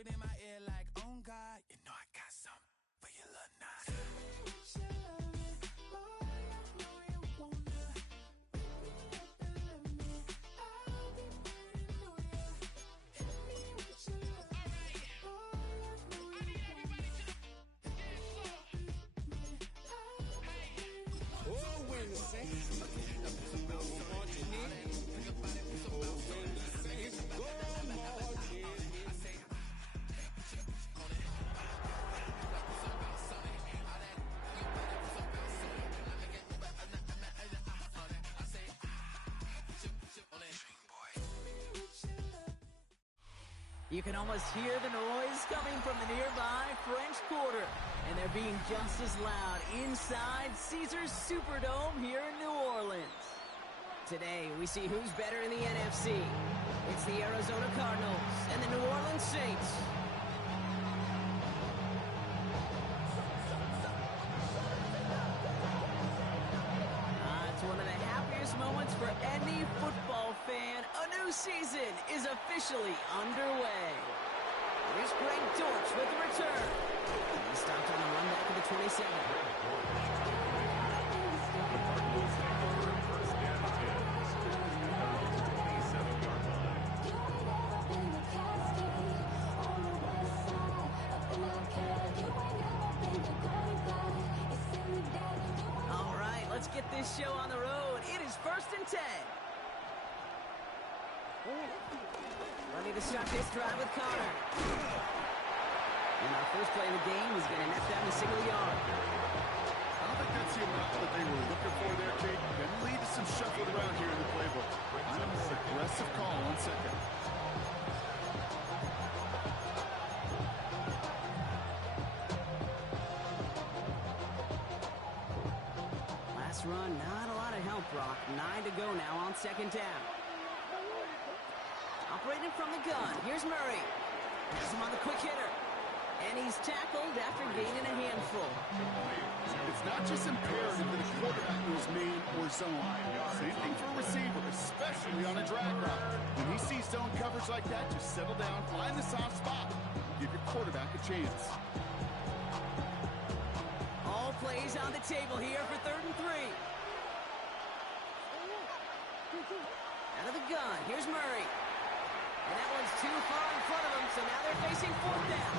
whispered in my ear like, oh God, you know I got something for you, little nine. You can almost hear the noise coming from the nearby French Quarter, and they're being just as loud inside Caesars Superdome here in New Orleans. Today, we see who's better in the NFC. It's the Arizona Cardinals and the New Orleans Saints. It's one of the happiest moments for any football fan. A new season is officially underway. Here's Greg Dortch with the return. He stopped on the run back of the 27. The Cardinals take over first and 10. Their own 27-yard line. All right, let's get this show on the road. It is first and 10. Ready to start this drive with Connor. And our first play of the game is going to net them a single yard. I don't think that's the amount that they were looking for there, Kate. Can lead to some shuffled around here in the playbook. I'm an aggressive call on second. Last run, not a lot of help, Brock. 9 to go now on second down. Operating from the gun, here's Murray. Has him on the quick hitter. And he's tackled after gaining a handful. It's not just imperative that a quarterback knows man or zone. Same thing for a receiver, especially on a drag route. When he sees zone coverage like that, just settle down, find the soft spot, and give your quarterback a chance. All plays on the table here for 3rd and 3. Out of the gun, here's Murray. And that one's too far in front of him, so now they're facing 4th down.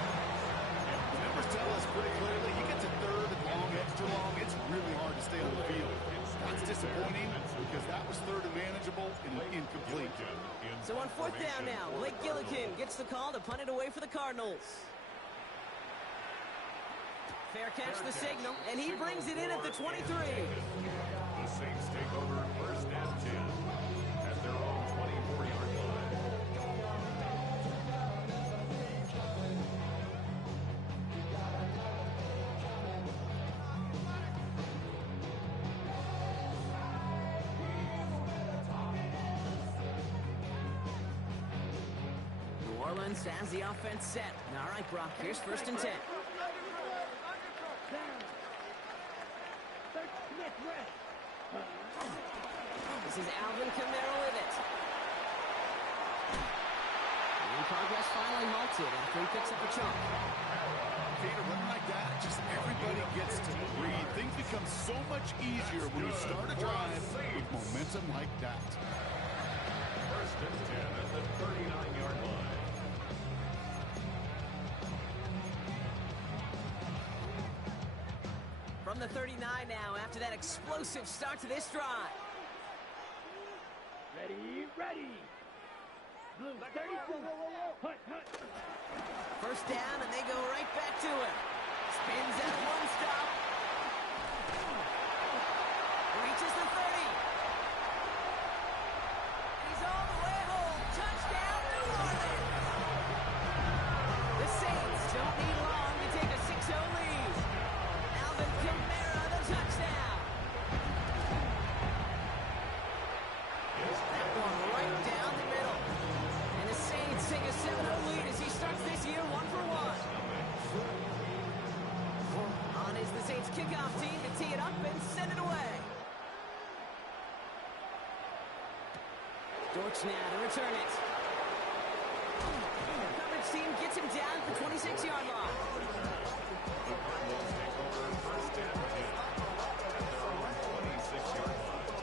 The numbers tell us pretty clearly, you get to 3rd and long, extra long, it's really hard to stay on the field. That's disappointing because that was 3rd and manageable and incomplete. So on 4th down now, Blake Gillikin gets the call to punt it away for the Cardinals. Fair catch the signal, and he brings it in at the 23. The Saints take over first and 10 at their own 24-yard line. New Orleans has the offense set. All right, Brock, here's 1st and 10. This is Alvin Kamara with it. And progress finally halted after he picks up a chunk. Peter, run like that, just everybody gets to breathe. Things become so much easier when you start a drive with momentum like that. First and 10 at the 39-yard line. From the 39 now, after that explosive start to this drive. Ready. Blue, 32. Hunt. First down, and they go right back to him. Spins out one stop. Reaches the 30. And he's all the way home. Touchdown, New Orleans. The Saints don't need long to take a 6-0 lead. Alvin Kamara, the touchdown. That one right down the middle. And the Saints take a 7-0 lead as he starts this year 1-for-1. On is the Saints kickoff team to tee it up and send it away. Dortch now to return it. The coverage team gets him down 26-yard line. The Cardinals take over first and 10 at their own 26-yard line.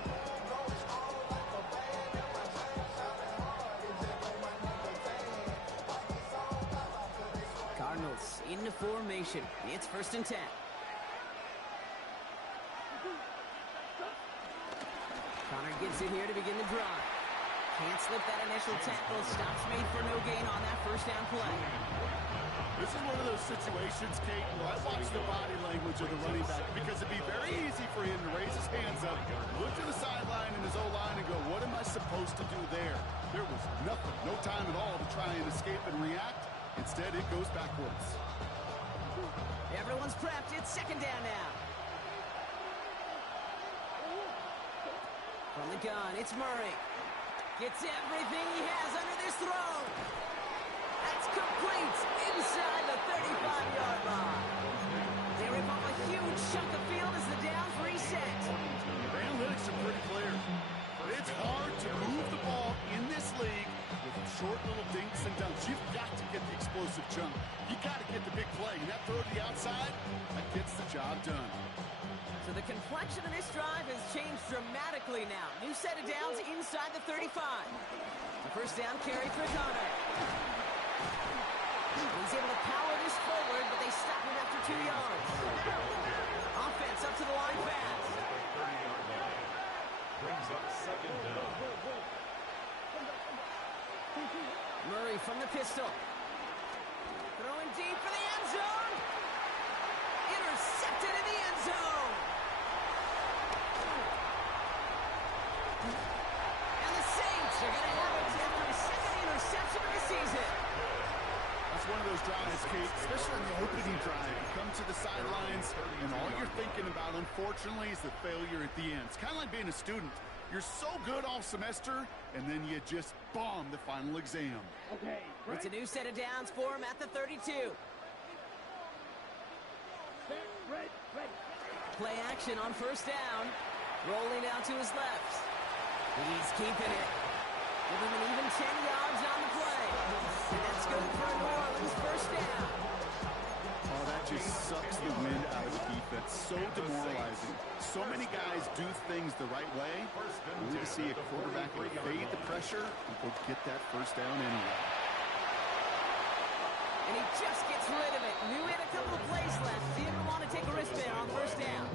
Cardinals into formation. It's first and 10. Connor gets it here to begin the drive. Can't slip that initial tackle. Stops made for no gain on that first down play. This is one of those situations, Kate, where I watch the body language of the running back because it'd be very easy for him to raise his hands up, look to the sideline in his O-line and go, what am I supposed to do there? There was nothing, no time at all to try and escape and react. Instead, it goes backwards. Everyone's prepped. It's second down now. From the gun, it's Murray. Gets everything he has under this throw. That's complete inside the 35-yard line. They rip off a huge chunk of field as the downs reset. The analytics are pretty clear. It's hard to move the ball in this league with short little dinks and dunks. You've got to get the explosive chunk. You got to get the big play. And that throw to the outside, that gets the job done. So the complexion of this drive has changed dramatically now. New set of downs inside the 35. The first down carry for Connor. He's able to power this forward, but they stop him after 2 yards. Offense up to the line fast. Brings up second down. Murray from the pistol. Throwing deep for the end zone. Intercepted in the end zone. And the Saints are going to have it after a second interception of the season. That's one of those drives, Kate, especially in the opening drive. You come to the sidelines, and all you're thinking about, unfortunately, is the failure at the end. It's kind of like being a student. You're so good all semester, and then you just bomb the final exam. Okay, It's a new set of downs for him at the 32. ready. Play action on first down. Rolling out to his left. He's keeping it. Give him an even 10 yards on the play. And that's good for New Orleans first down. Oh, that just sucks the wind out of the defense. So demoralizing. So many guys do things the right way. Only to see a quarterback evade the pressure and go get that first down anyway. And he just gets rid of it. Knew he had a couple of plays left. Didn't want to take a risk there on first down.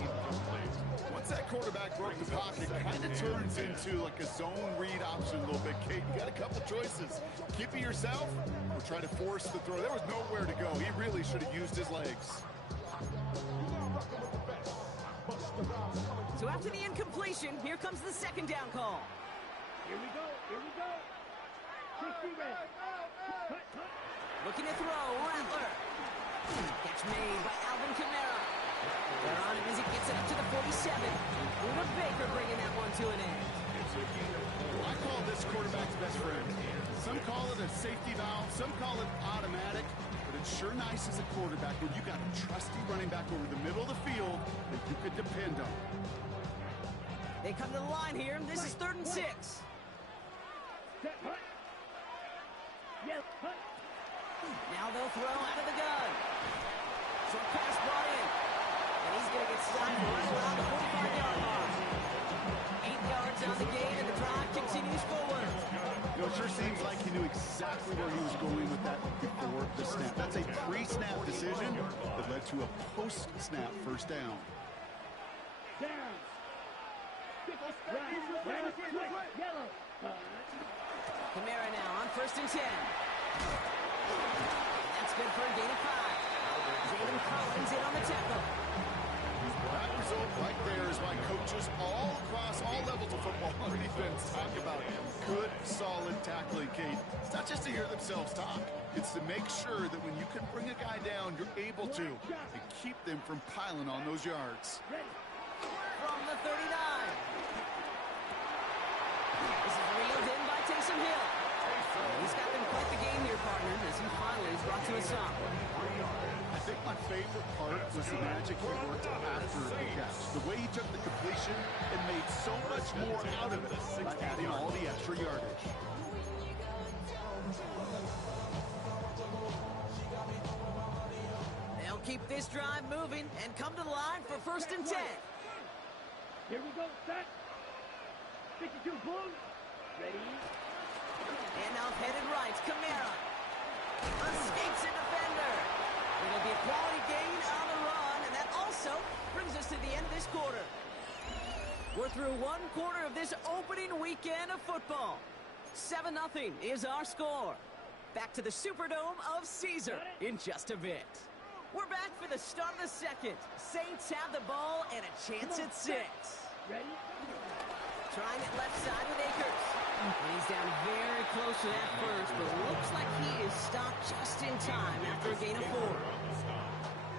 Once that quarterback broke the pocket, it kind of turns into like a zone read option a little bit. Kate, you got a couple choices. Keep it yourself or try to force the throw. There was nowhere to go. He really should have used his legs. So after the incompletion, here comes the second down call. Here we go. 60 ready. Cut. Looking to throw, Rattler. Catch made by Alvin Kamara. They're on him as he gets it up to the 47. Una Baker bringing that one to an end. I call this quarterback's best friend. Some call it a safety valve, some call it automatic, but it's sure nice as a quarterback when you got a trusty running back over the middle of the field that you could depend on. They come to the line here, and this is 3rd and 6. Set, hut. Yes, hut. Now they'll throw out of the gun. Short pass brought in. And he's going to get stopped right around the 45-yard line. 8 yards on the gain, and the drive continues forward. You know, it sure seems like he knew exactly where he was going with that before the snap. That's a pre-snap decision that led to a post-snap first down. Down. Right. Yellow. Kamara now on 1st and 10. That's good for a gain of 5. Jalen Collins in on the tackle. That result right there is why coaches all across all levels of football on defense talk about good, solid tackling, Kate. It's not just to hear themselves talk. It's to make sure that when you can bring a guy down, you're able to and keep them from piling on those yards. From the 39. This is reeled in by Taysom Hill. He's got them quite the game here, partner, as he finally is brought to a stop. I think my favorite part was the magic he worked after the catch. The way he took the completion and made so much more out of it by adding all the extra yardage. keep this drive moving and come to the line for 1st and 10. Here we go, set. 62, boom. Ready. And off headed right, Kamara. Escapes a defender. It'll be a quality gain on the run, and that also brings us to the end of this quarter. We're through 1 quarter of this opening weekend of football. 7-0 is our score. Back to the Superdome of Caesar in just a bit. We're back for the start of the second. Saints have the ball and a chance at 6. Ready. Trying it left side with Akers. And he's down very close to that first, but looks like he is stopped just in time after a gain of 4.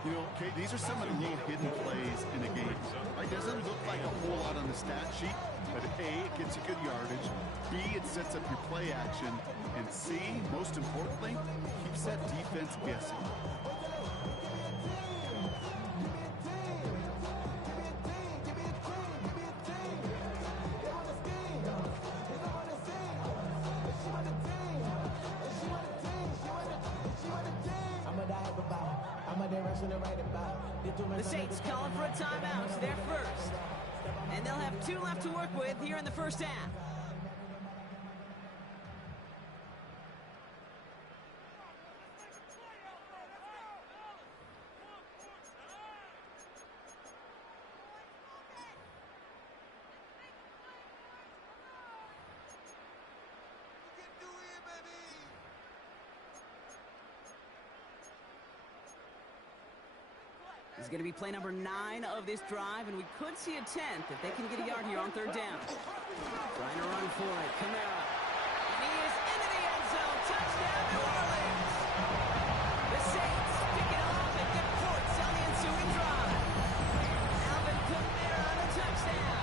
You know, okay, these are some of the little hidden plays in a game. Right, doesn't look like a whole lot on the stat sheet, but A, it gets you good yardage, B, it sets up your play action, and C, most importantly, keeps that defense guessing. The Saints calling for a timeout. They're first. And they'll have 2 left to work with here in the first half. He's going to be play number 9 of this drive, and we could see a 10th if they can get a yard here on 3rd down. Trying to run for it, Kamara. And he is into the end zone. Touchdown, New Orleans! The Saints pick it off and get points on the ensuing drive. Alvin Kamara on a touchdown.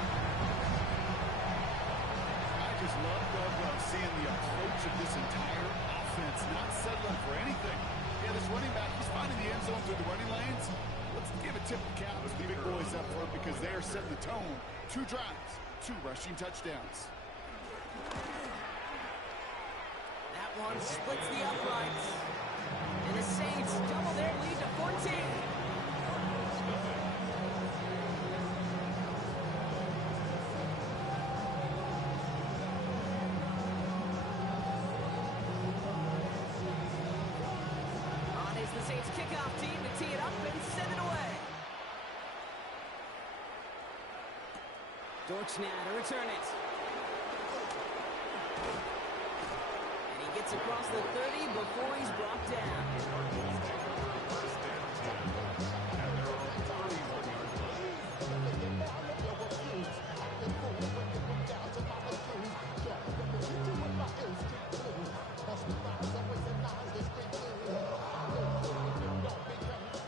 I just love seeing the approach of this entire offense, not settling for anything. Yeah, this running back, he's finding the end zone through the running lanes. Let's give a tip of the cap to the big boys up front because they are setting the tone. 2 drives, 2 rushing touchdowns. That one splits the uprights. And the Saints double their lead to 14. On is the Saints kickoff team to tee it up and send it away. Dortch now to return it. And he gets across the 30 before he's brought down. First and 10. At their own 31-yard line.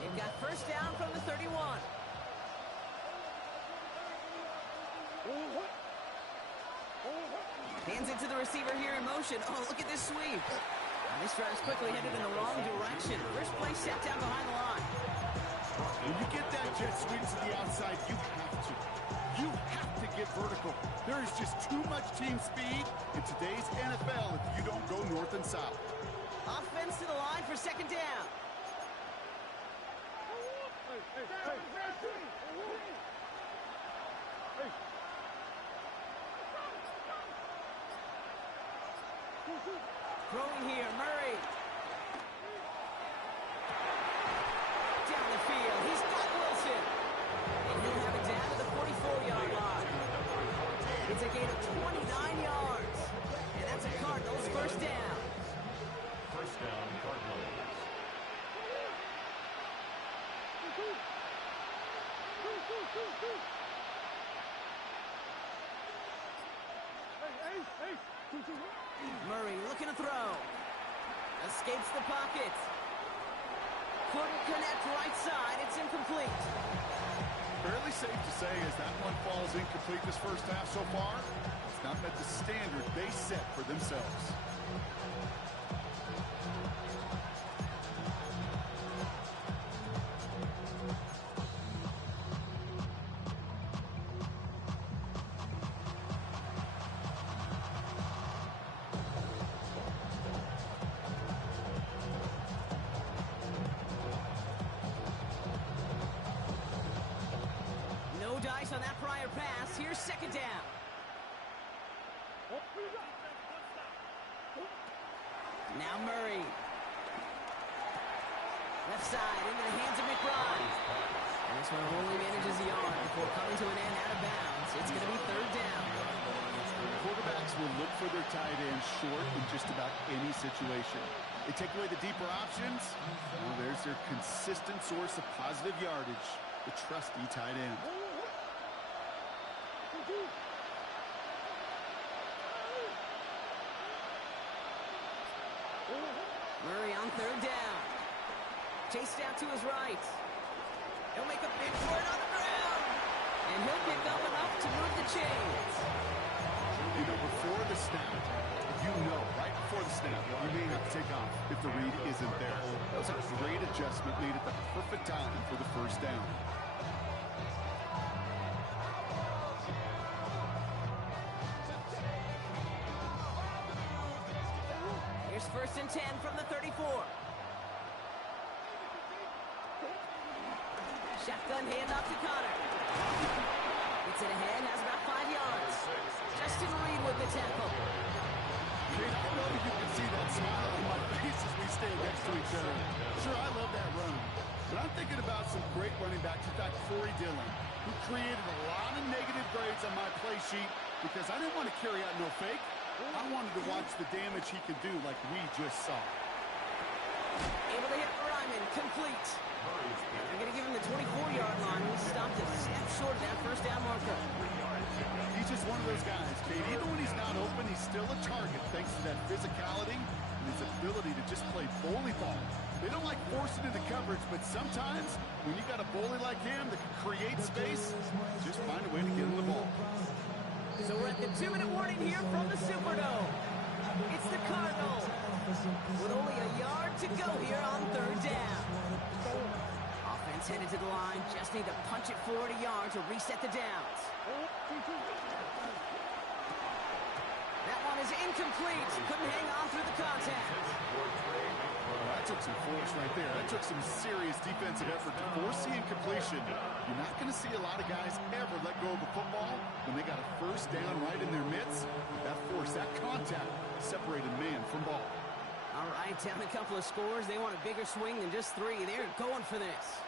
They've got first down from the 31. Hands it to the receiver here in motion. Oh, look at this sweep. And this drive's quickly headed in the wrong direction. First play set down behind the line. When you get that jet sweep to the outside, you have to. You have to get vertical. There is just too much team speed in today's NFL if you don't go north and south. Offense to the line for 2nd down. Throwing here, Murray. Down the field, he's got Wilson. And he'll have it down to the 44-yard line. It's a gain of 29 yards. And that's a Cardinals first down. First down, Cardinals. Murray looking to throw. Escapes the pocket. Couldn't connect right side. It's incomplete. Fairly safe to say as that one falls incomplete this first half so far, it's not met the standard they set for themselves. Here's second down. Now Murray. Left side into the hands of McBride. And this one only manages the yard before coming to an end out of bounds. It's going to be third down. Quarterbacks will look for their tight end short in just about any situation. They take away the deeper options. Well, there's their consistent source of positive yardage, the trusty tight end. Murray on third down. Chased out to his right. He'll make a big for it on the ground. And he'll pick up enough to move the chains. You know, before the snap, you know, right before the snap, you may have to take off if the read isn't there. That was a great adjustment made at the perfect time for the first down. Here's first and 10 from the 34. Shotgun handoff to Connor. Gets it ahead, has about 5 yards. Justin Reed with the tackle. I know you can see that smile on my face as we stand next to each other. Sure, I love that run. But I'm thinking about some great running backs. In fact, Corey Dillon, who created a lot of negative grades on my play sheet because I didn't want to carry out no fake. I wanted to watch the damage he could do like we just saw. Able to hit Ryman, complete. They're going to give him the 24-yard line. He stopped a step short of that first down marker. He's just one of those guys, Kate. Even when he's not open, he's still a target thanks to that physicality and his ability to just play bully ball. They don't like forcing into coverage, but sometimes when you got a bully like him that can create space, just find a way to get him the ball. So we're at the 2-minute warning here from the Superdome. It's the Cardinals with only a yard to go here on third down. Offense headed to the line, just need to punch it forward a yard to reset the downs. That one is incomplete. Couldn't hang on through the contact. That took some force right there. That took some serious defensive effort to force the incompletion. You're not going to see a lot of guys ever let go of a football when they got a first down right in their midst. That force, that contact, separated man from ball. All right, down a couple of scores. They want a bigger swing than just 3. They're going for this.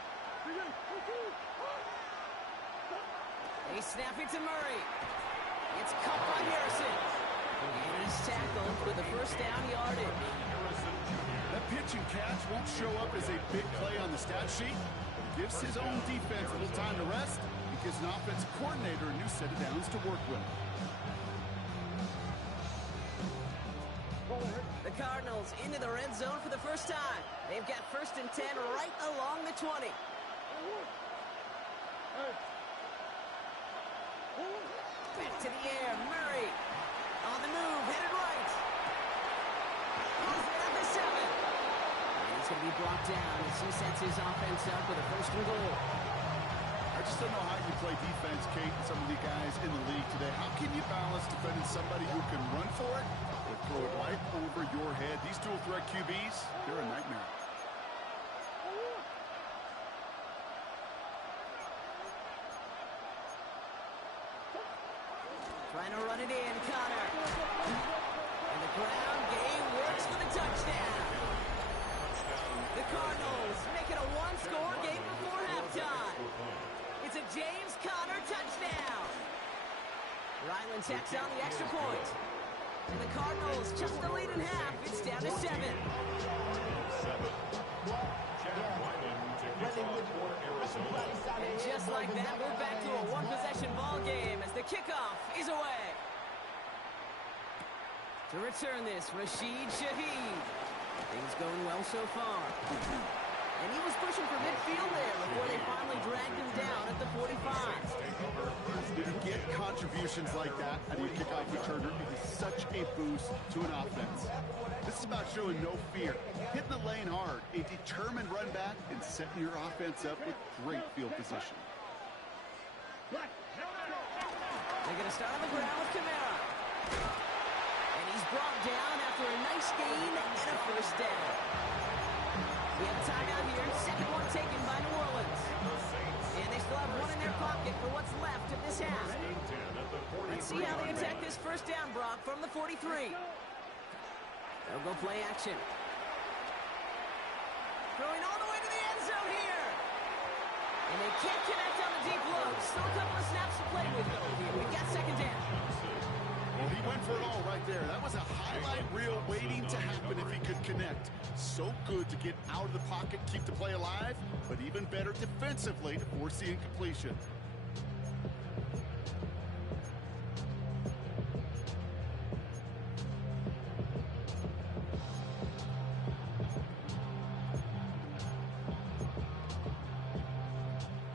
They snap it to Murray. It's caught by Harrison. And he's tackled for the first down yardage. That pitch and catch won't show up as a big play on the stat sheet, but it gives his own defense a little time to rest. It gives an offensive coordinator a new set of downs to work with. The Cardinals into the red zone for the first time. They've got first and 10 right along the 20. Back to the air, Murray. On the move, headed right. He's at the 7. And he's going to be brought down as he sets his offense up with a first and goal. I just don't know how you play defense, Kate, and some of the guys in the league today. How can you balance defending somebody who can run for it or throw it right over your head? These dual threat QBs, they're a nightmare. Trying to run it in, Connor. And the ground game works for the touchdown. The Cardinals make it a one-score game before halftime. It's a James Conner touchdown. Ryland tacks on the extra point. And the Cardinals just the lead in half. It's down to 7. And just like that, we're back to a one-possession ball game as the kickoff is away. To return this, Rashid Shaheed. Things going well so far. And he was pushing for midfield there before they finally dragged him down at the 45. When you get contributions like that out of your kickoff returner, it is such a boost to an offense. This is about showing no fear, hitting the lane hard, a determined run back, and setting your offense up with great field position. They're going to start on the ground with Kamara. And he's brought down after a nice gain and a first down. We have a timeout here. Second one taken by New Orleans. And they still have 1.5 their pocket for what's left of this half. First and 10 at the 43. Let's see how they attack this first down, Brock, from the 43. They'll go play action. Throwing all the way to the end zone here. And they can't connect on the deep look. Still a couple of snaps to play with, though, here. We've got second down. Well, he went for it all right there. That was a highlight reel waiting to happen if he could connect. So good to get out of the pocket, keep the play alive, but even better defensively to force the incompletion.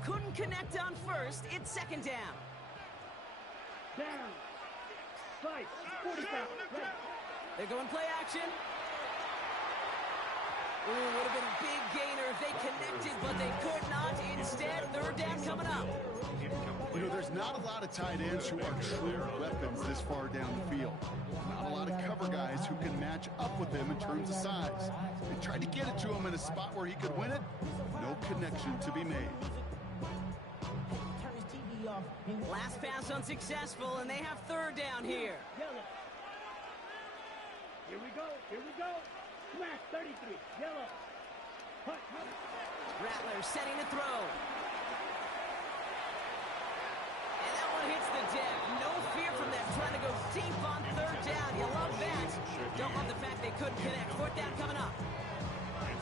Couldn't connect on first. It's second down. Down. Fight. 40 pounds. Right. They're going play action. Ooh, would have been a big gainer if they connected, but they could not. Instead, third down coming up. You know, there's not a lot of tight ends who are true weapons this far down the field. Not a lot of cover guys who can match up with him in terms of size. They tried to get it to him in a spot where he could win it. No connection to be made. Last pass unsuccessful, and they have third down here. Yellow. Here we go. Here we go. Smash 33. Yellow. Hut. Rattler setting to throw. And that one hits the deck. No fear from them trying to go deep on third down. You love that. Don't love the fact they couldn't connect. Fourth down coming up.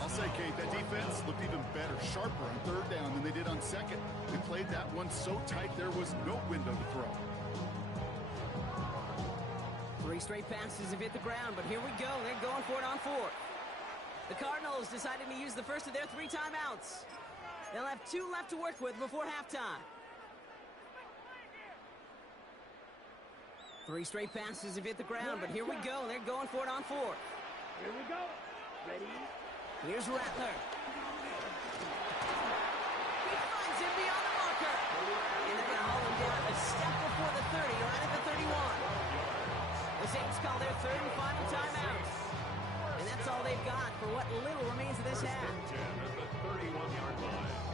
I'll say, Kate, that defense looked even better, sharper on third down than they did on second. They played that one so tight there was no window to throw. 3 straight passes have hit the ground, but here we go. They're going for it on fourth. The Cardinals decided to use the first of their 3 timeouts. They'll have 2 left to work with before halftime. 3 straight passes have hit the ground, but here we go. They're going for it on fourth. Here we go. Ready. Here's Rattler. He finds him beyond the marker. And they're going to haul him down a step before the 30, right at the 31. The Saints call their third and final timeout. And that's all they've got for what little remains of this half. First and 10 at the 31-yard line.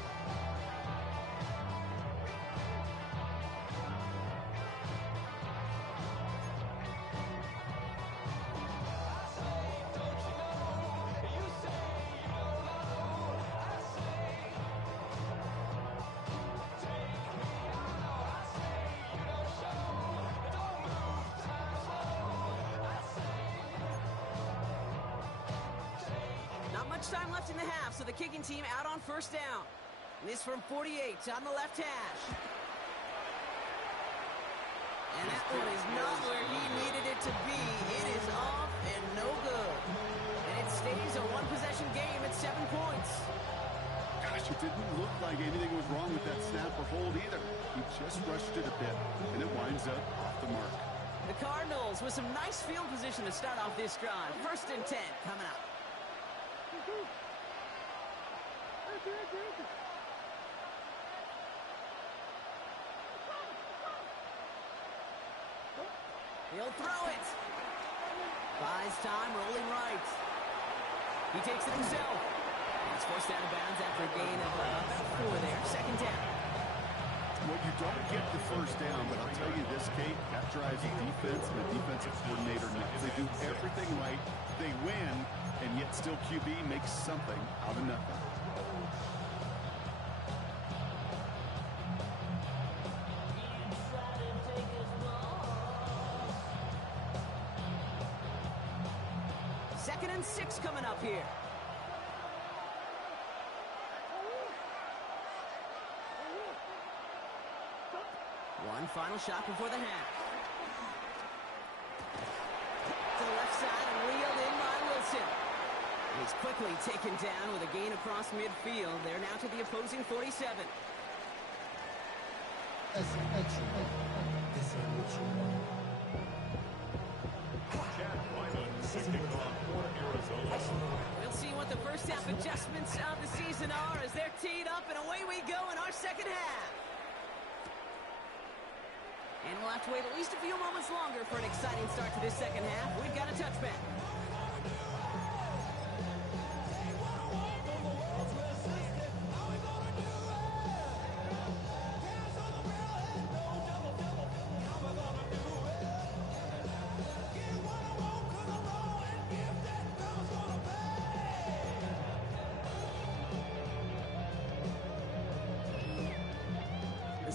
Time left in the half, so the kicking team out on first down. And this from 48 on the left hash. And that one is not where he needed it to be. It is off and no good. And it stays a one-possession game at 7 points. Gosh, it didn't look like anything was wrong with that snap or hold either. He just rushed it a bit, and it winds up off the mark. The Cardinals with some nice field position to start off this drive. First and 10 coming up. He'll throw it. Buys time, rolling right. He takes it himself. He's forced out of bounds after a gain of about 4 there. Second down. Well, you don't get the first down, but I'll tell you this, Kate, that drives the defense and the defensive coordinator nuts. They do everything right. They win, and yet still QB makes something out of nothing. Second and 6 coming up here. One final shot before the half. To the left side and reeled in by Wilson. He's quickly taken down with a gain across midfield. They're now to the opposing 47. Chad Wyman kicking off for Arizona. We'll see what the first half adjustments of the season are as they're teed up, and away we go in our second half. And we'll have to wait at least a few moments longer for an exciting start to this second half. We've got a touchback.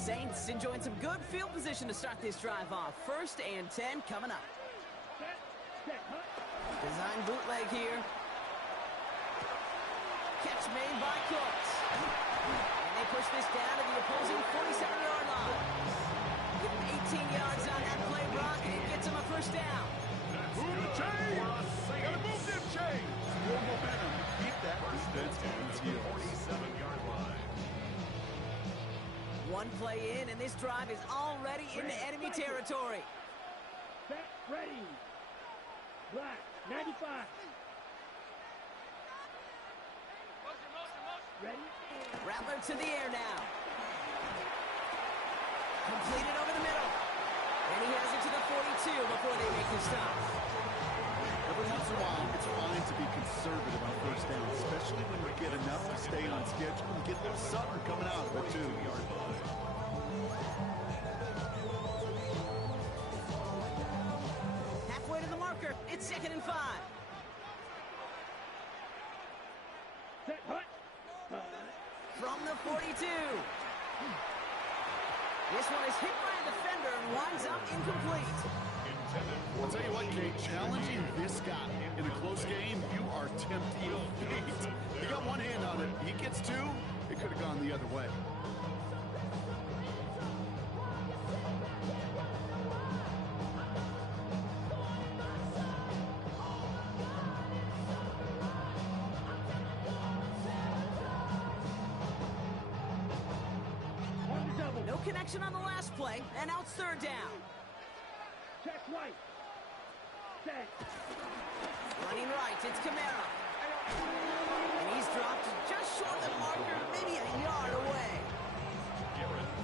Saints enjoying some good field position to start this drive off. 1st and 10 coming up. Design bootleg here. Catch made by Cooks. And they push this down to the opposing 47-yard line. Give him 18 yards on that play, Brock, and it gets him a 1st down. Move the chains! Gotta move them chains! More momentum. Keep that defense on its heels. 47-yard line. One play in, and this drive is already into enemy territory. Set, ready. Black, 95. Ready? Rattler to the air now. Completed over the middle. And he has it to the 42 before they make the stop. Every once in a while, it's fine to be conservative on 1st down, especially when you get enough to stay on schedule and get a little something coming out of it, too. Halfway to the marker. It's 2nd and 5. Set, hut. From the 42. This one is hit by a defender and winds up incomplete. I'll tell you what, Kate, challenging this guy in a close game, you are tempting fate. You got one hand on it. He gets two, it could have gone the other way. No connection on the last play, and now it's 3rd down. Check right. Set. Running right, it's Kamara. And he's dropped just short of the marker, maybe a yard away.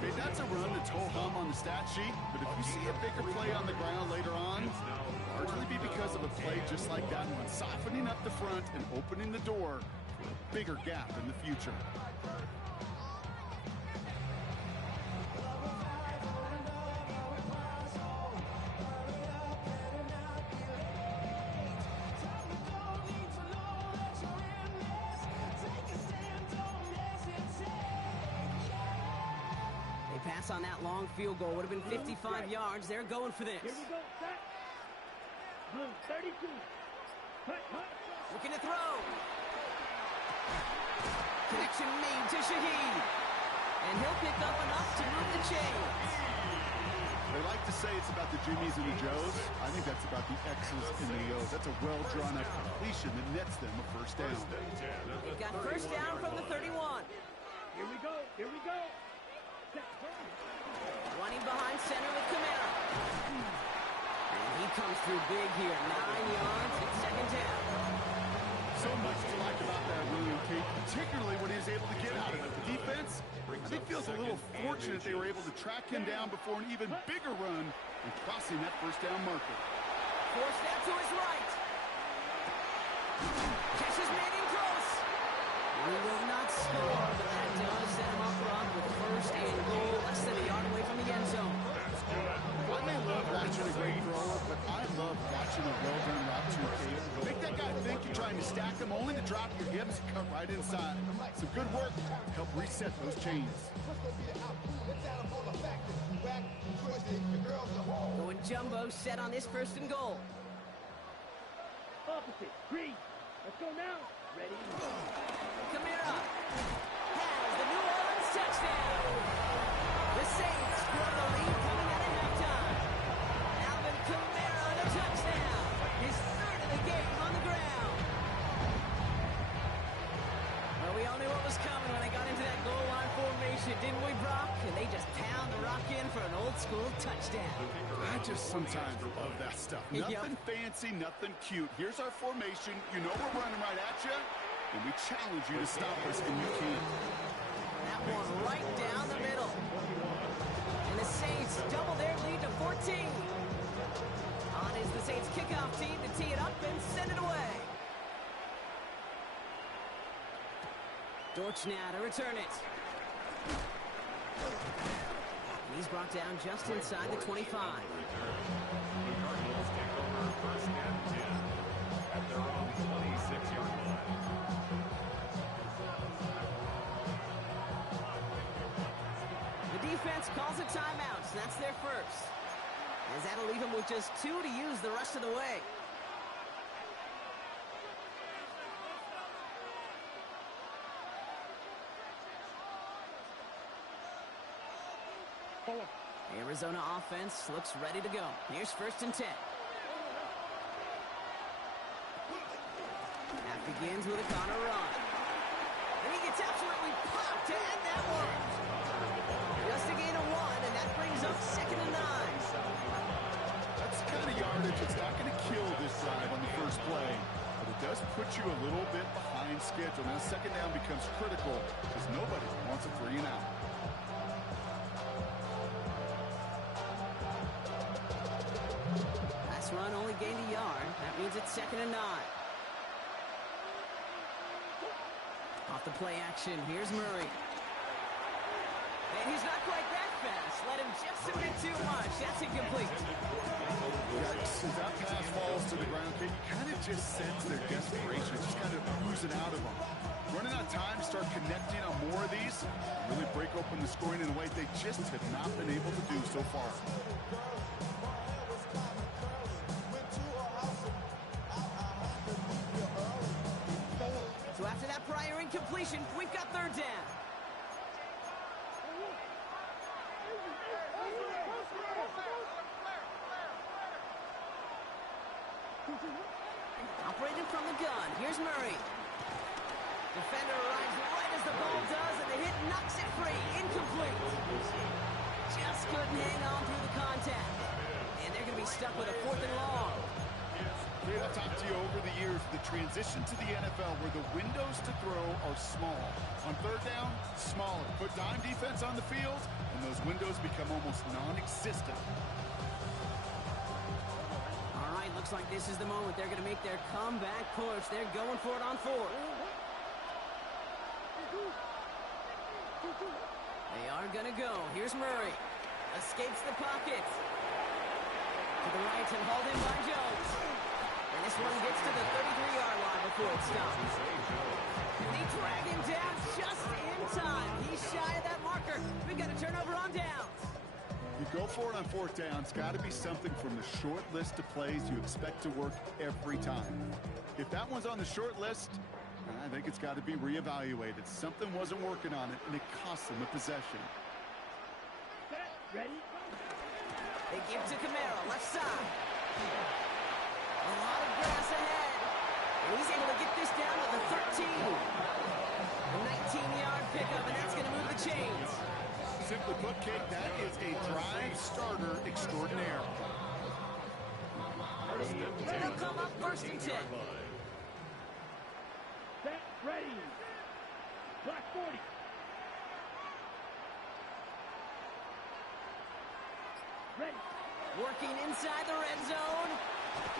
Hey, that's a run that's ho-hum on the stat sheet, but if you see a bigger play on the ground later on, largely be because of a play just like that one, softening up the front and opening the door for a bigger gap in the future. Pass on that long field goal would have been 55 yards. They're going for this. Here we go, set. Blue, 32. Hut, hut. Looking to throw. Connection made to Shaheed. And he'll pick up enough to move the chains. They like to say it's about the Jimmies and the Joes. I think that's about the X's and the O's. That's a well-drawn-up completion that nets them a 1st down. They've got 1st down from the 31. Here we go, here we go. Running behind center with Kamara. And he comes through big here. 9 yards. It's 2nd down. So much to like about that run, Kate, particularly when he was able to get out of it. The defense, I think, feels a little fortunate they were able to track him down before an even bigger run and crossing that 1st down marker. 4 step to his right. Catch is made in close. He will not score, but that does set him up wrong with 1st and goal, less than a yard away from the end zone. I may love watching a great thrower, but I love watching a well-done route to a Kate. Make that guy think you're trying to stack him, only to drop your hips and cut right inside. Some good work to help reset those chains. Going jumbo set on this 1st and goal. Opposite, green. Let's go now. Ready? Kamara has the New Orleans touchdown. The Saints grow the lead coming out of halftime. Alvin Kamara the touchdown. His 3rd of the game on the ground. Well, we all knew what was coming when they got into that goal line formation, didn't we, Brock? And they just pound the rock in for an old-school touchdown. I just sometimes love that stuff. Nothing fancy, nothing cute. Here's our formation. You know we're running right at you, and we challenge you to stop us, and you can. That one right down the middle. And the Saints double their lead to 14. On is the Saints kickoff team to tee it up and send it away. Dortch now to return it. And he's brought down just inside the 25. The Cardinals take over 1st and 10 at their own 26-yard line. The defense calls a timeout, so that's their first. As that'll leave him with just 2 to use the rest of the way. Arizona offense looks ready to go. Here's 1st and 10. That begins with a Connor run. And he gets absolutely popped to end that one. Just a gain of 1, and that brings up 2nd and 9. That's the kind of yardage that's not going to kill this drive on the first play. But it does put you a little bit behind schedule. Now 2nd down becomes critical because nobody wants a 3 and out. Last run only gained a yard. That means it's 2nd and 9. Off the play action, here's Murray. And he's not quite that fast. Let him just a bit too much. That's incomplete. Yeah, as that pass falls to the ground, you kind of just sense their desperation. It's just kind of oozing out of them. Running out of time to start connecting on more of these, really break open the scoring in a way they just have not been able to do so far. So after that prior incompletion, we've got 3rd down. Operated from the gun. Here's Murray. Defender arrives right as the ball does, and the hit knocks it free. Incomplete. Just couldn't hang on through the contact. And they're going to be stuck with a 4th and long. I've talked to you over the years, the transition to the NFL where the windows to throw are small. On 3rd down, smaller. Put dime defense on the field, and those windows become almost non-existent. All right, looks like this is the moment. They're going to make their comeback push. They're going for it on 4th. They are going to go. Here's Murray. Escapes the pocket. To the right and hauled in by Jones. And this one gets to the 33-yard line before it stops. And they drag him down just in time. He's shy of that marker. We've got a turnover on downs. You go for it on 4th down. It's got to be something from the short list of plays you expect to work every time. If that one's on the short list, I think it's got to be reevaluated. Something wasn't working on it, and it cost them a possession. Ready? They give to Camaro, left side. A lot of grass ahead. And he's able to get this down to the 13. A 19-yard pickup, and that's going to move the chains. Simply put, Kate, that is a drive starter extraordinaire. They'll come up 1st and 10. Set, ready. Block 40. Ready. Working inside the red zone.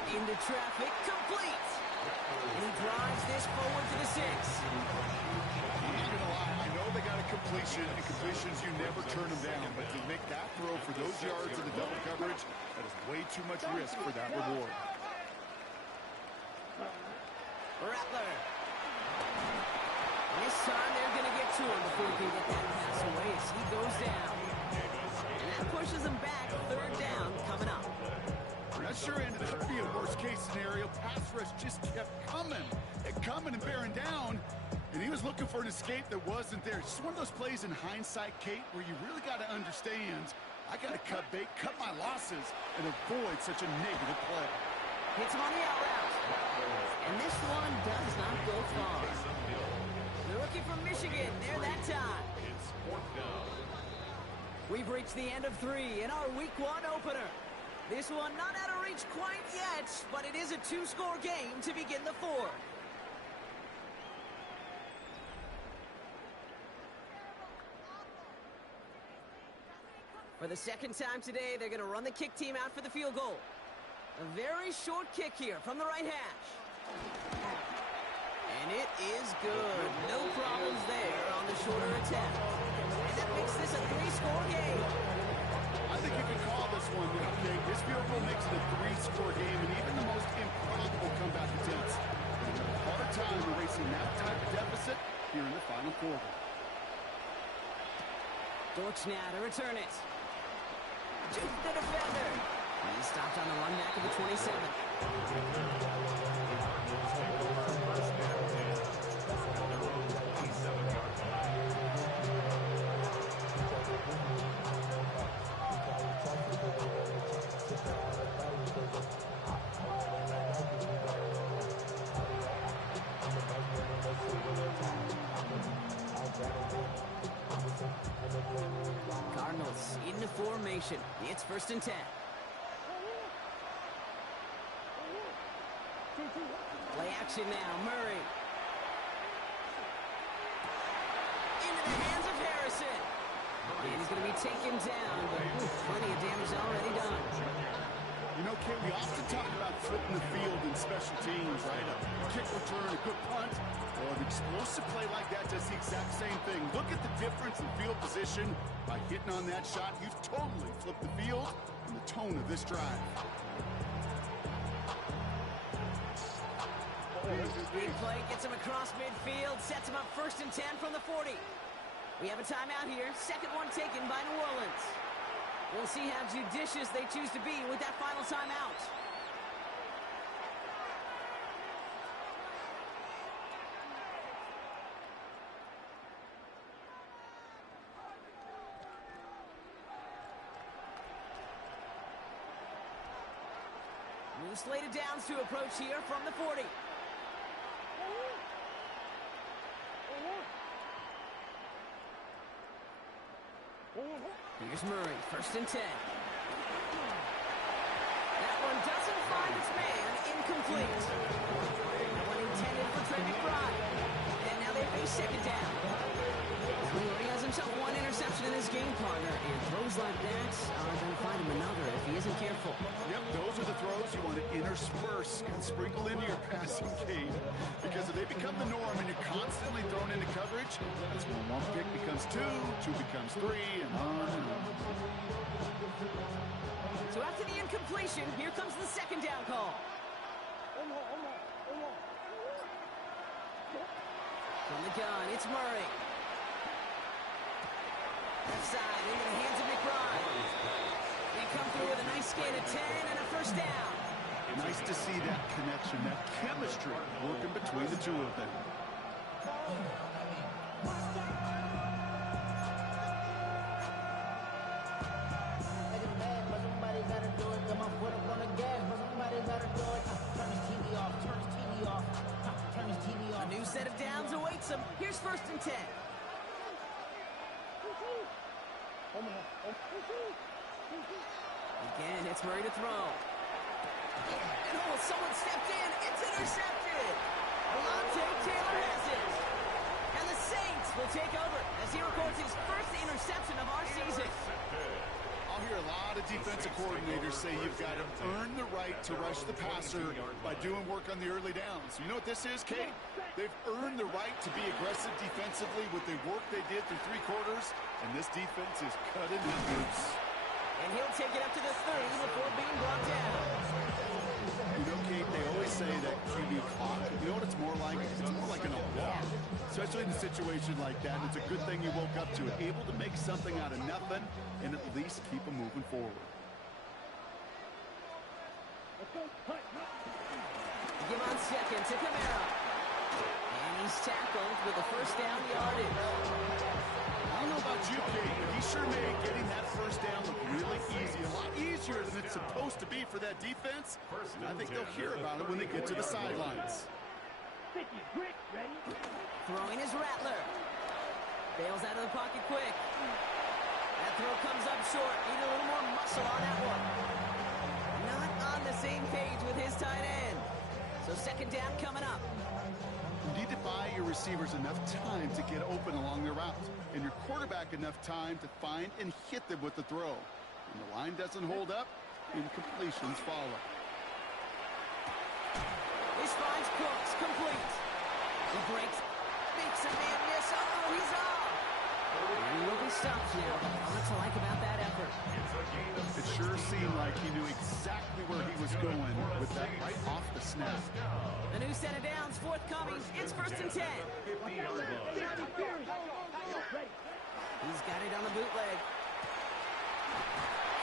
Into traffic, complete. And he drives this forward to the 6. I'm not going to lie, I know they got a completion, and completions, you never turn them down. But to make that throw for those yards in the double coverage, that is way too much risk for that reward. Rattler. And this time they're going to get to him before he can get that pass away as he goes down. And that pushes him back. 3rd down coming up. That sure ended up being a worst-case scenario. Pass rush just kept coming and bearing down. And he was looking for an escape that wasn't there. It's just one of those plays in hindsight, Kate, where you really got to understand, I got to cut bait, cut my losses, and avoid such a negative play. Hits him on the out route. And this one does not go far. The rookie from Michigan, there that time. It's 4th down. We've reached the end of 3 in our Week 1 opener. This one not out of reach quite yet, but it is a 2-score game to begin the 4th. For the 2nd time today, they're going to run the kick team out for the field goal. A very short kick here from the right hash. And it is good. No problems there on the shorter attempt. And that makes this a 3-score game. I think you can call this one, okay? This field goal makes it a 3-score game, and even the most improbable comeback attempts have a hard time erasing that type of deficit here in the final quarter. Dortch now to return it. Jukes the defender. He stopped on the run back of the 27. Cardinals into formation. It's 1st and 10. Play action now, Murray. Into the hands of Harrison. And he's going to be taken down, but plenty of damage already done. You know, Kay, we often talk about flipping the field in special teams, right? A kick return, a good punt, or an explosive play like that does the exact same thing. Look at the difference in field position. By hitting on that shot, you've totally flipped the field and the tone of this drive. Big play gets him across midfield, sets him up 1st and 10 from the 40. We have a timeout here, second one taken by New Orleans. We'll see how judicious they choose to be with that final timeout. New slated downs to approach here from the 40. Here's Murray, 1st and 10. That one doesn't find its man, incomplete. That one intended for Trey McBride. And now they face 2nd down. He already has himself one interception in this game, partner, and throws like that are going to find him another if he isn't careful. Yep, those are the throws you want to intersperse and sprinkle into your passing game. Because if they become the norm and you're constantly thrown into coverage, that's when one pick becomes two becomes three, and on and on. So after the incompletion, here comes the 2nd down call. From the gun, it's Murray. Left side, into the hands of McBride. They come through with a nice gain of 10 and a 1st down. Nice to see that connection, that chemistry working between the two of them. A new set of downs awaits him. Here's 1st and 10. Again, it's Murray to throw. And someone stepped in. It's intercepted. Alontae Taylor has it. And the Saints will take over as he records his 1st interception of our season. I'll hear a lot of defensive coordinators say you've got to earn the right to rush the passer by doing work on the early downs. You know what this is, Kate? They've earned the right to be aggressive defensively with the work they did through 3 quarters, and this defense is cutting them loose. And he'll take it up to the 30 before being brought down. You know, Kate, they always say that QB clock. You know what it's more like? It's more like an walk, especially in a situation like that. It's a good thing you woke up to it, able to make something out of nothing and at least keep them moving forward. Give on 2nd to Camara. And he's tackled with a 1st down yardage. I don't know about you, Kate, but he sure made getting that 1st down look really easy. A lot easier than it's supposed to be for that defense. And I think they'll hear about it when they get to the sidelines. Throwing is Rattler. Bails out of the pocket quick. That throw comes up short. Need a little more muscle on that one. Not on the same page with his tight end. So 2nd down coming up. You need to buy your receivers enough time to get open along their route, and your quarterback enough time to find and hit them with the throw. When the line doesn't hold up, incompletions follow. This finds Cooks complete. He breaks, makes a man miss. Oh, he's off. And he will be stopped now. Lots to like about that effort. It sure seemed like he knew exactly where he was going with that right off the snap. A new set of downs forthcoming. It's 1st and 10. He's got it on the bootleg.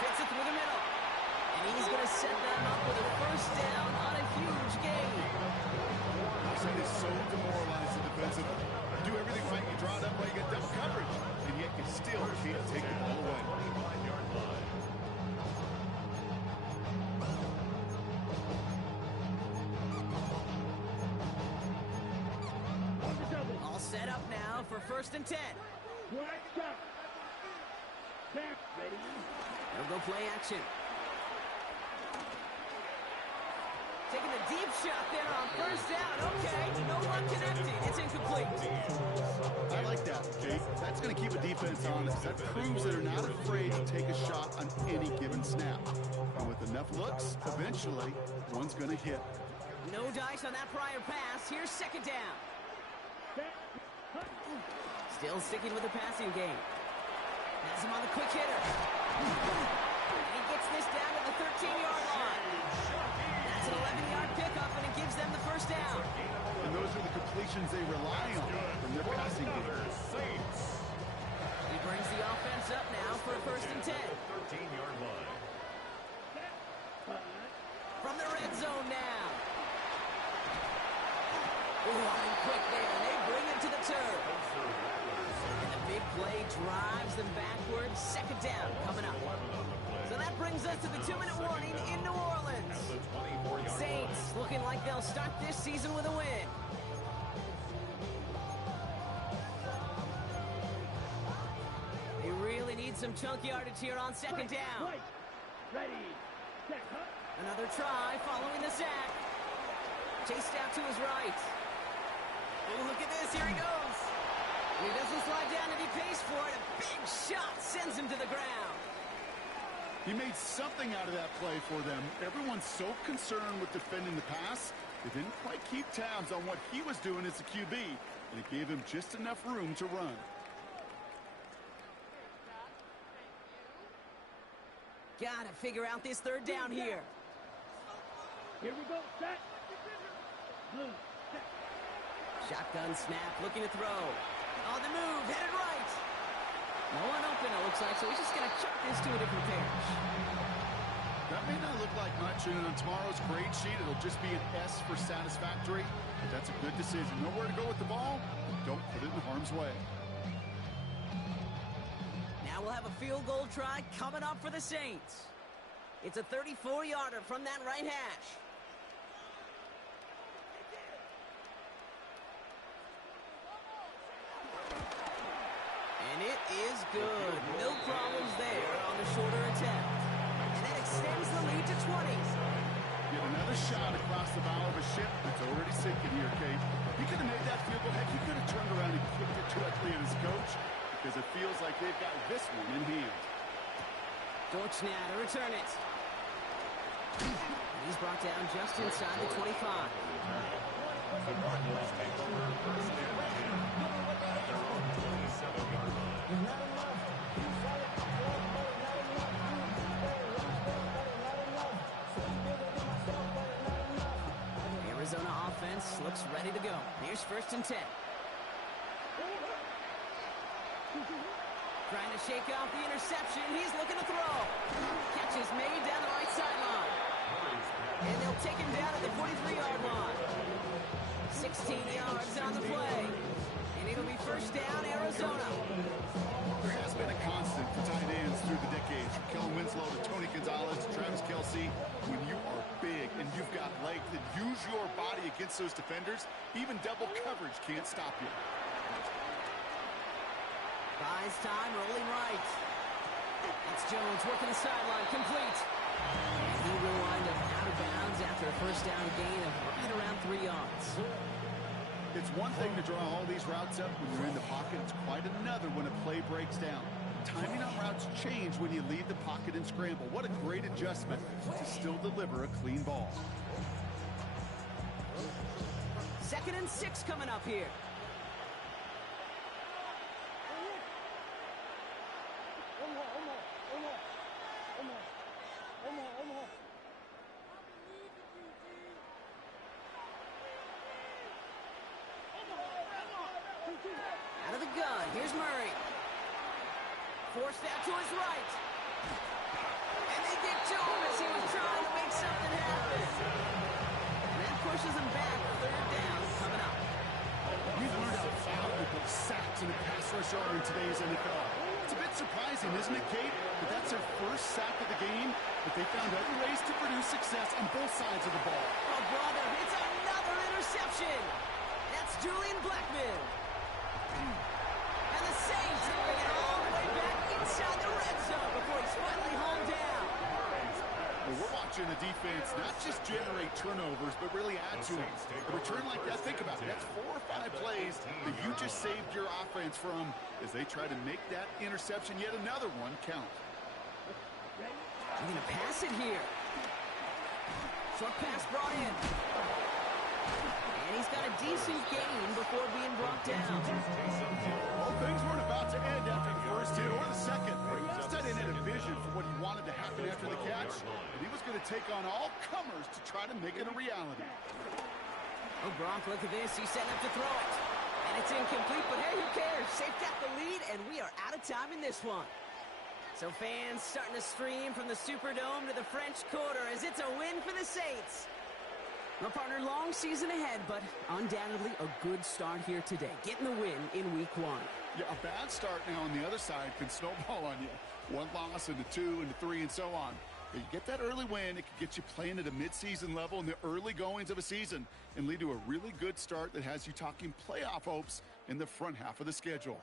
Fits it through the middle. And he's going to set them up with a first down on a huge gain. That is so demoralizing defensively. You do everything right, you draw it up while you get double coverage, and yet you still can't take the ball away. All set up now for 1st and 10. Ready? They'll go play action. Taking a deep shot there on 1st down. Okay, no one connecting. It's incomplete. I like that, Kate. That's going to keep a defense honest. That proves they're not afraid to take a shot on any given snap. And with enough looks, eventually, one's going to hit. No dice on that prior pass. Here's 2nd down. Still sticking with the passing game. Has him on the quick hitter. And he gets this down to the 13-yard line. That's an 11-yard pickup, and it gives them the 1st down. And those are the completions they rely on from their passing game. He brings the offense up now for a 1st and 10. 13-yard line. From the red zone now. Line quick there, and they bring it to the turf. And the big play drives them backwards. 2nd down coming up. So that brings us to the 2-minute warning in New Orleans. Saints looking like they'll start this season with a win. They really need some chunk yardage here on 2nd down. Ready? Set. Another try following the sack. Chased out to his right. Oh, look at this. Here he goes. He doesn't slide down and he pays for it. A big shot sends him to the ground. He made something out of that play for them. Everyone's so concerned with defending the pass, they didn't quite keep tabs on what he was doing as a QB, and it gave him just enough room to run. Gotta figure out this 3rd down here. Here we go. Set. Blue. Set. Shotgun snap, looking to throw. On the move, headed right. No one open, it looks like, so he's just going to chuck this to a different page. That may not look like much, and on tomorrow's grade sheet, it'll just be an S for satisfactory, but that's a good decision. Know where to go with the ball, and don't put it in harm's way. Now we'll have a field goal try coming up for the Saints. It's a 34-yarder from that right hash. And it is good. No problems there on the shorter attempt. And that extends the lead to 20. Get another shot across the bow of a ship that's already sinking here, Kate. He could have made that field goal. Heck, he could have turned around and kicked it directly at his coach, because it feels like they've got this one in hand. Dortch now to return it. And he's brought down just inside the 25. The Cardinals take over 1st and 10 at their own 27-yard line. Arizona offense looks ready to go. Here's 1st and 10. Trying to shake off the interception. He's looking to throw. Catch is made down the right sideline. And they'll take him down at the 43-yard line. 16 yards on the play. And it'll be 1st down, Arizona. There has been a constant for tight ends through the decades. From Kellen Winslow to Tony Gonzalez to Travis Kelce. When you are big and you've got length and use your body against those defenders, even double coverage can't stop you. Buys time, rolling right. That's Jones working the sideline, complete. And he will wind up out of bounds after a 1st down gain of right around 3 yards. It's one thing to draw all these routes up when you're in the pocket. It's quite another when a play breaks down. Timing on routes change when you leave the pocket and scramble. What a great adjustment to still deliver a clean ball. 2nd and 6 coming up here. Out of the gun, here's Murray. Forced out to his right. And they get to him as he was trying to make something happen. And that pushes him back. Third down coming up. We've learned how valuable sacks in a pass rush are in today's NFL. It's a bit surprising, isn't it, Kate? That that's their first sack of the game, but they found other ways to produce success on both sides of the ball. Oh, brother, it's another interception. That's Julian Blackman. And the Saints bring it all the way back inside the red zone before he's finally home down. Well, we're watching the defense not just generate turnovers, but really add to them. A return like that, think about it. That's 4 or 5 plays that you just saved your offense from as they try to make that interception, yet another one, count. They're going to pass it here. Short pass brought in. And he's got a decent gain before being brought down. Well, things weren't about to end after the first hit or the second. This tight end had a vision for what he wanted to happen after the catch, and he was going to take on all comers to try to make it a reality. Oh, Gronk, look at this. He's setting up to throw it. And it's incomplete, but hey, who cares? They've got the lead, and we are out of time in this one. So fans starting to stream from the Superdome to the French Quarter as it's a win for the Saints. Well, partner, long season ahead, but undoubtedly a good start here today, getting the win in Week 1. Yeah, a bad start now on the other side can snowball on you. 1 loss into 2 into 3 and so on. But you get that early win, it can get you playing at a midseason level in the early goings of a season and lead to a really good start that has you talking playoff hopes in the front half of the schedule.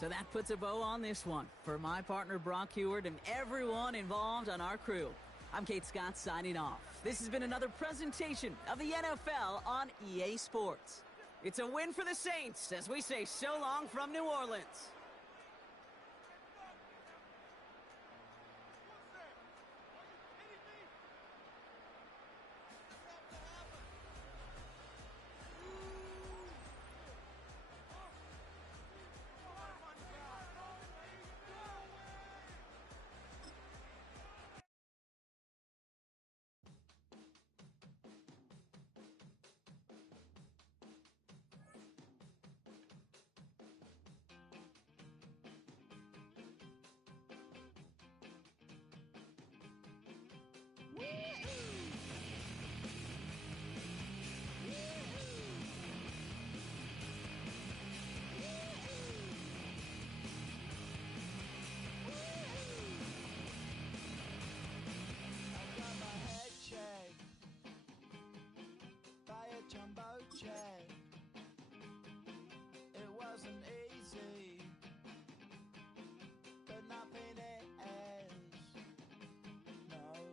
So that puts a bow on this one. For my partner, Brock Heward, and everyone involved on our crew, I'm Kate Scott signing off. This has been another presentation of the NFL on EA Sports. It's a win for the Saints as we say so long from New Orleans.